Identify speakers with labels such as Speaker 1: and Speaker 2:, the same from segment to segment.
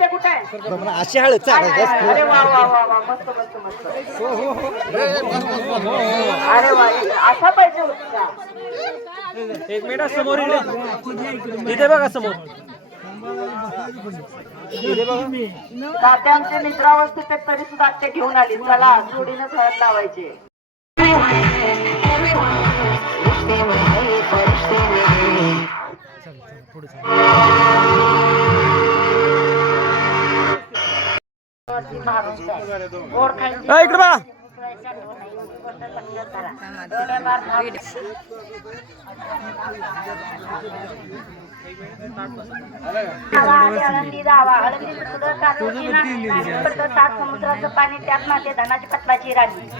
Speaker 1: ते कुठे आहे
Speaker 2: अशी हळद चालत
Speaker 1: अरे वा वा वा वा मस्त मस्त मस्त. अरे वा असा पाहिजे होता.
Speaker 3: एक मिनिट समोर इकडे. इथे बघा समोर.
Speaker 1: तात्या आमचे निद्रावस्थेत आहेत तरी सुद्धा ते घेऊन आली. चला जोडीनं हळद लावायचे.
Speaker 3: इकडे बघा.
Speaker 1: आळंदी जावा आळंदी पडतं सात समुद्राचं पाणी त्यात माझे धनाची पटलाची राणी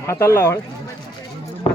Speaker 3: हाताला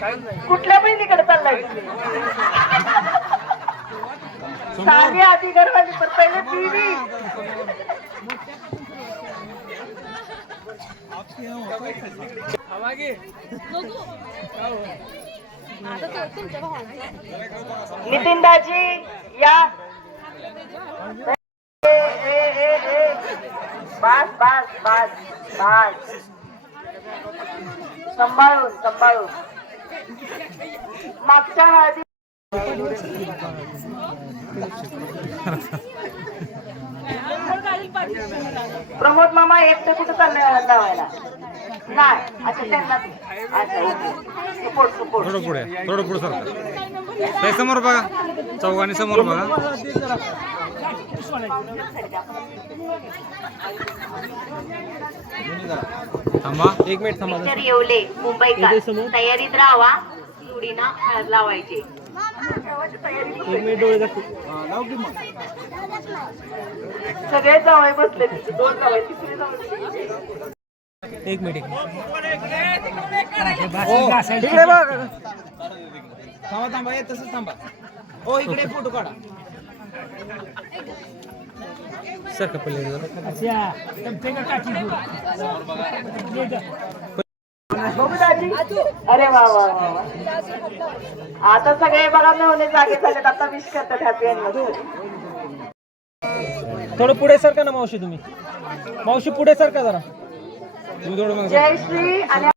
Speaker 1: कुठल्या बहिणीकडे चाललाय साधी आधी घरवाली पण पहिले टीव्ही नितीन दाजी या ए, ए, ए, बस बस बस बस. सांभाळून सांभाळून. मागच्या हळदी प्रमोद मामा एकटे कुठं चाललंय लावायला? नाही अच्छा त्यांना अच्छा ओके सपोर्ट सपोर्ट
Speaker 4: थोडं पुढे थोडं पुढे सर ते समोर बघा चौघांनी समोर बघा. थांबा.
Speaker 3: एक मिनिट थांबा.
Speaker 1: टीचर येवले मुंबईकर. तयारीत राहावा. जोडीनं हळद लावायची.
Speaker 3: एक मिनिट डोळे दाखव.
Speaker 1: सगळे जावई बसले. तिथे दोन जावई तिसरे जावई.
Speaker 3: एक मिनिट इकडे बघा.
Speaker 2: थांबा थांबा. हे तसंच थांबा. हो इकडे फोटो काढा.
Speaker 3: सर कपल
Speaker 1: बघू दाजी अरे वा वा वा. आता सगळे बघा मिळून जागे झालेत. आता विश करतात हॅपी अॅनिव्हर्सरी
Speaker 3: थोडं पुढे सरका ना मावशी तुम्ही. मावशी पुढे सरका जरा.
Speaker 4: तुम्ही थोडं मग
Speaker 1: जय श्री आणि.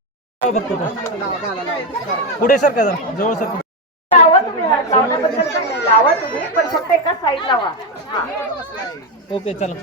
Speaker 3: पुढे सरका जरा. जवळ सरका.
Speaker 1: लावा तुम्ही हळद लावण्याबद्दल काही नाही. लावा तुम्ही पण फक्त एका साईड लावा
Speaker 3: ओके चला